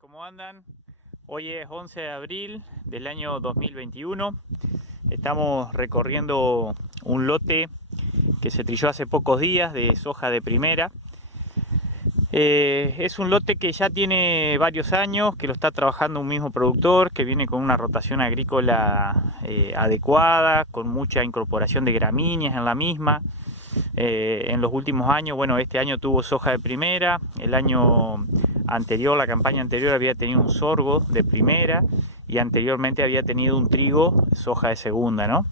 ¿Cómo andan? Hoy es 11 de abril del año 2021. Estamos recorriendo un lote que se trilló hace pocos días de soja de primera. Es un lote que ya tiene varios años, que lo está trabajando un mismo productor, que viene con una rotación agrícola adecuada, con mucha incorporación de gramíneas en la misma. En los últimos años, bueno, este año tuvo soja de primera, el año anterior, la campaña anterior había tenido un sorgo de primera y anteriormente había tenido un trigo, soja de segunda, ¿no?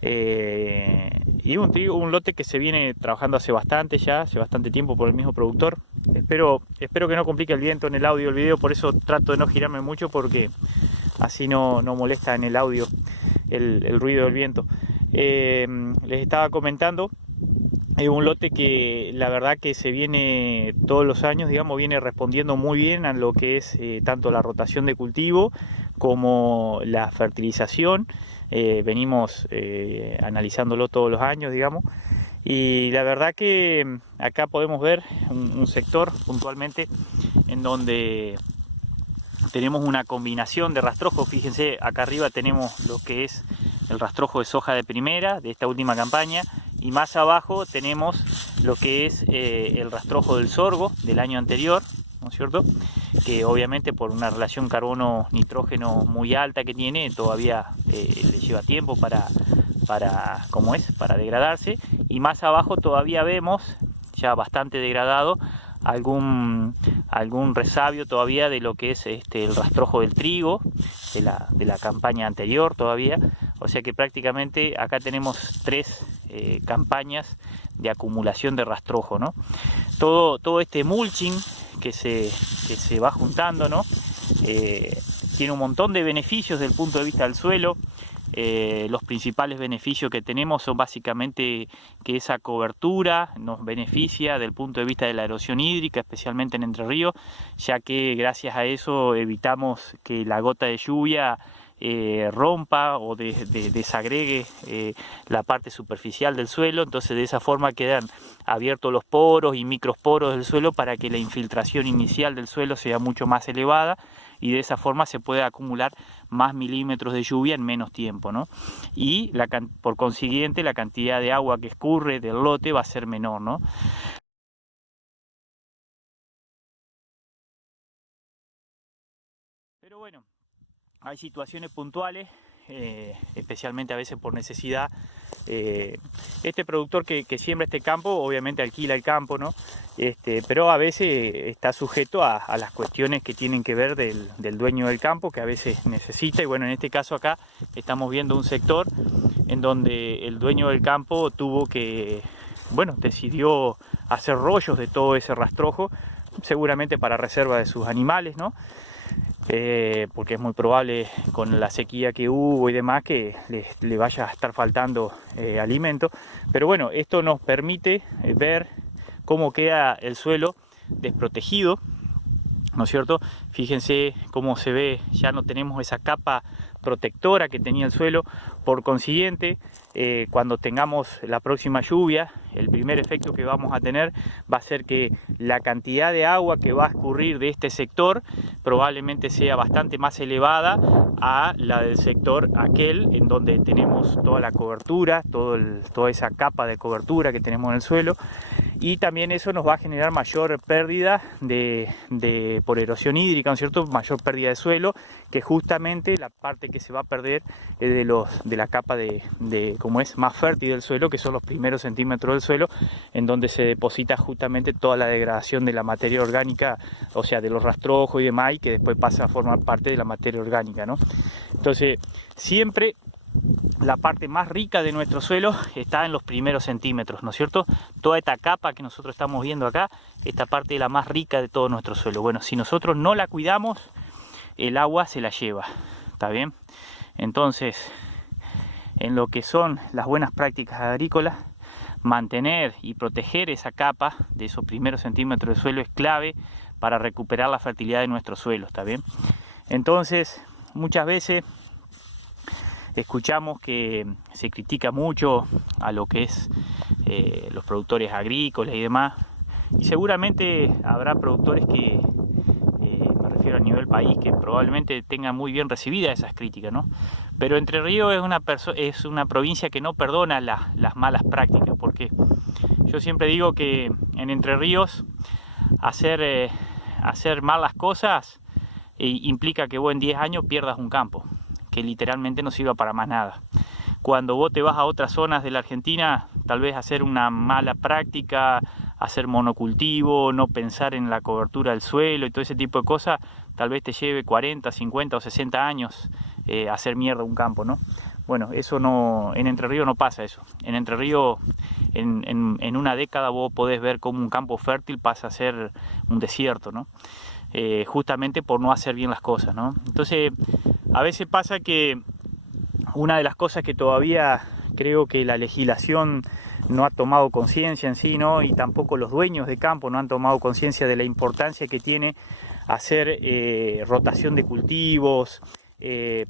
Y un lote que se viene trabajando hace bastante tiempo por el mismo productor. Espero que no complique el viento en el audio del video, por eso trato de no girarme mucho porque así no molesta en el audio el ruido del viento. Les estaba comentando. Es un lote que la verdad que se viene todos los años, digamos, viene respondiendo muy bien a lo que es tanto la rotación de cultivo como la fertilización. Venimos analizándolo todos los años, digamos, y la verdad que acá podemos ver un sector puntualmente en donde tenemos una combinación de rastrojos. Fíjense, acá arriba tenemos lo que es el rastrojo de soja de primera de esta última campaña, y más abajo tenemos lo que es el rastrojo del sorgo del año anterior, ¿no es cierto? Que obviamente por una relación carbono-nitrógeno muy alta que tiene, todavía le lleva tiempo para degradarse, y más abajo todavía vemos, ya bastante degradado, algún resabio todavía de lo que es el rastrojo del trigo de la campaña anterior todavía. O sea que prácticamente acá tenemos tres campañas de acumulación de rastrojo, ¿no? Todo este mulching que se va juntando, ¿no? Tiene un montón de beneficios desde el punto de vista del suelo. Los principales beneficios que tenemos son básicamente que esa cobertura nos beneficia del punto de vista de la erosión hídrica, especialmente en Entre Ríos, ya que gracias a eso evitamos que la gota de lluvia rompa o desagregue la parte superficial del suelo. Entonces de esa forma quedan abiertos los poros y microporos del suelo para que la infiltración inicial del suelo sea mucho más elevada, y de esa forma se puede acumular más milímetros de lluvia en menos tiempo, ¿no? Y por consiguiente la cantidad de agua que escurre del lote va a ser menor, ¿no? Pero bueno, hay situaciones puntuales, especialmente a veces por necesidad. Este productor que siembra este campo obviamente alquila el campo, ¿no? Pero a veces está sujeto a las cuestiones que tienen que ver del dueño del campo, que a veces necesita. Y bueno, en este caso acá estamos viendo un sector en donde el dueño del campo decidió hacer rollos de todo ese rastrojo, seguramente para reserva de sus animales, ¿no? Porque es muy probable con la sequía que hubo y demás que le vaya a estar faltando alimento. Pero bueno, esto nos permite ver cómo queda el suelo desprotegido, ¿no es cierto? Fíjense cómo se ve, ya no tenemos esa capa protectora que tenía el suelo. Por consiguiente, cuando tengamos la próxima lluvia, el primer efecto que vamos a tener va a ser que la cantidad de agua que va a escurrir de este sector probablemente sea bastante más elevada a la del sector aquel en donde tenemos toda la cobertura, toda esa capa de cobertura que tenemos en el suelo. Y también eso nos va a generar mayor pérdida por erosión hídrica, ¿no es cierto? Mayor pérdida de suelo, que justamente la parte que se va a perder es de la capa como es más fértil del suelo, que son los primeros centímetros del suelo, en donde se deposita justamente toda la degradación de la materia orgánica, o sea, de los rastrojos y demás, y que después pasa a formar parte de la materia orgánica, ¿no? Entonces, siempre la parte más rica de nuestro suelo está en los primeros centímetros, ¿no es cierto? Toda esta capa que nosotros estamos viendo acá, esta parte es la más rica de todo nuestro suelo. Bueno, si nosotros no la cuidamos, el agua se la lleva, ¿está bien? Entonces, en lo que son las buenas prácticas agrícolas, mantener y proteger esa capa de esos primeros centímetros de suelo es clave para recuperar la fertilidad de nuestro suelo, ¿está bien? Entonces, muchas veces escuchamos que se critica mucho a lo que es los productores agrícolas y demás, y seguramente habrá productores que, me refiero a nivel país, que probablemente tengan muy bien recibidas esas críticas, ¿no? Pero Entre Ríos es una provincia que no perdona las malas prácticas, porque yo siempre digo que en Entre Ríos hacer mal las cosas implica que vos en 10 años pierdas un campo, que literalmente no sirva para más nada. Cuando vos te vas a otras zonas de la Argentina, tal vez hacer una mala práctica, hacer monocultivo, no pensar en la cobertura del suelo y todo ese tipo de cosas, tal vez te lleve 40, 50 o 60 años hacer mierda un campo, ¿no? Bueno, eso no, en Entre Ríos no pasa eso. En Entre Ríos, en una década vos podés ver cómo un campo fértil pasa a ser un desierto, ¿no? Justamente por no hacer bien las cosas, ¿no? Entonces, a veces pasa que una de las cosas que todavía creo que la legislación no ha tomado conciencia en sí, ¿no? Y tampoco los dueños de campo no han tomado conciencia de la importancia que tiene hacer rotación de cultivos,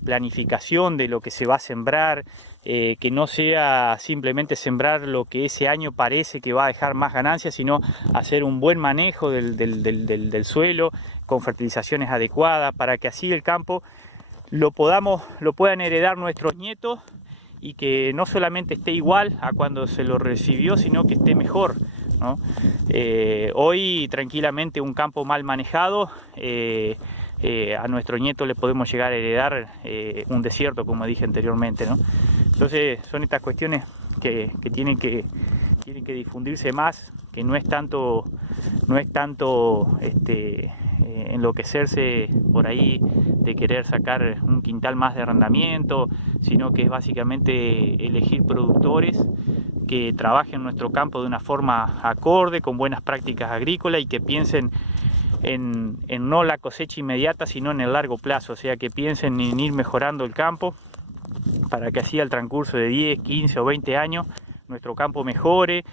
planificación de lo que se va a sembrar, que no sea simplemente sembrar lo que ese año parece que va a dejar más ganancias, sino hacer un buen manejo del suelo con fertilizaciones adecuadas, para que así el campo lo puedan heredar nuestros nietos y que no solamente esté igual a cuando se lo recibió, sino que esté mejor, ¿no? Hoy tranquilamente un campo mal manejado, a nuestro nieto le podemos llegar a heredar un desierto, como dije anteriormente, ¿no? Entonces son estas cuestiones que tienen que difundirse más, que no es tanto enloquecerse por ahí de querer sacar un quintal más de arrendamiento, sino que es básicamente elegir productores que trabajen en nuestro campo de una forma acorde, con buenas prácticas agrícolas y que piensen en no la cosecha inmediata, sino en el largo plazo, o sea, que piensen en ir mejorando el campo para que así al transcurso de 10, 15 o 20 años nuestro campo mejoren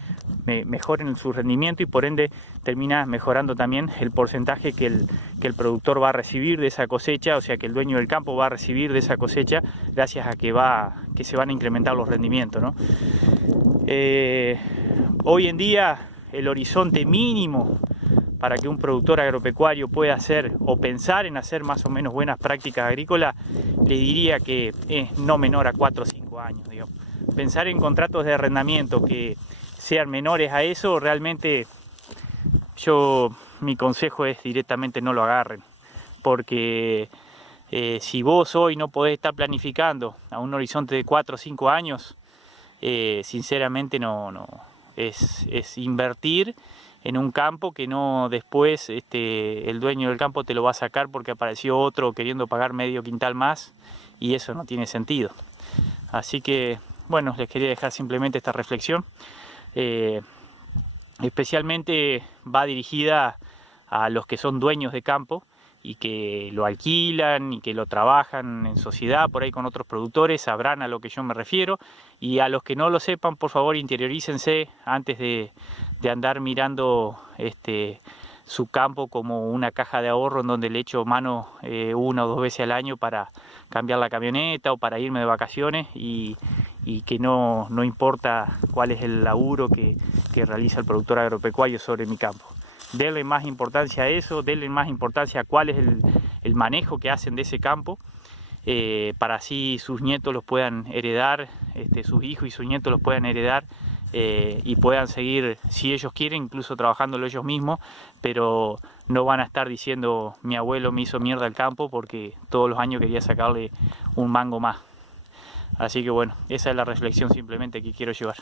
su rendimiento y por ende termina mejorando también el porcentaje que el productor va a recibir de esa cosecha, o sea que el dueño del campo va a recibir de esa cosecha gracias a que se van a incrementar los rendimientos, ¿no? Hoy en día el horizonte mínimo para que un productor agropecuario pueda hacer o pensar en hacer más o menos buenas prácticas agrícolas, le diría que es no menor a 4 o 5 años, digamos. Pensar en contratos de arrendamiento que sean menores a eso, realmente mi consejo es directamente no lo agarren, porque si vos hoy no podés estar planificando a un horizonte de 4 o 5 años, sinceramente es invertir en un campo que no después el dueño del campo te lo va a sacar porque apareció otro queriendo pagar medio quintal más, y eso no tiene sentido. Así que bueno, les quería dejar simplemente esta reflexión. Especialmente va dirigida a los que son dueños de campo y que lo alquilan y que lo trabajan en sociedad por ahí con otros productores, sabrán a lo que yo me refiero, y a los que no lo sepan, por favor interiorícense antes de andar mirando su campo como una caja de ahorro en donde le echo mano 1 o 2 veces al año para cambiar la camioneta o para irme de vacaciones, y que no importa cuál es el laburo que realiza el productor agropecuario sobre mi campo. Denle más importancia a eso, denle más importancia a cuál es el manejo que hacen de ese campo, para así sus nietos los puedan heredar, sus hijos y sus nietos los puedan heredar, y puedan seguir, si ellos quieren, incluso trabajándolo ellos mismos, pero no van a estar diciendo mi abuelo me hizo mierda el campo porque todos los años quería sacarle un mango más. Así que bueno, esa es la reflexión simplemente que quiero llevar.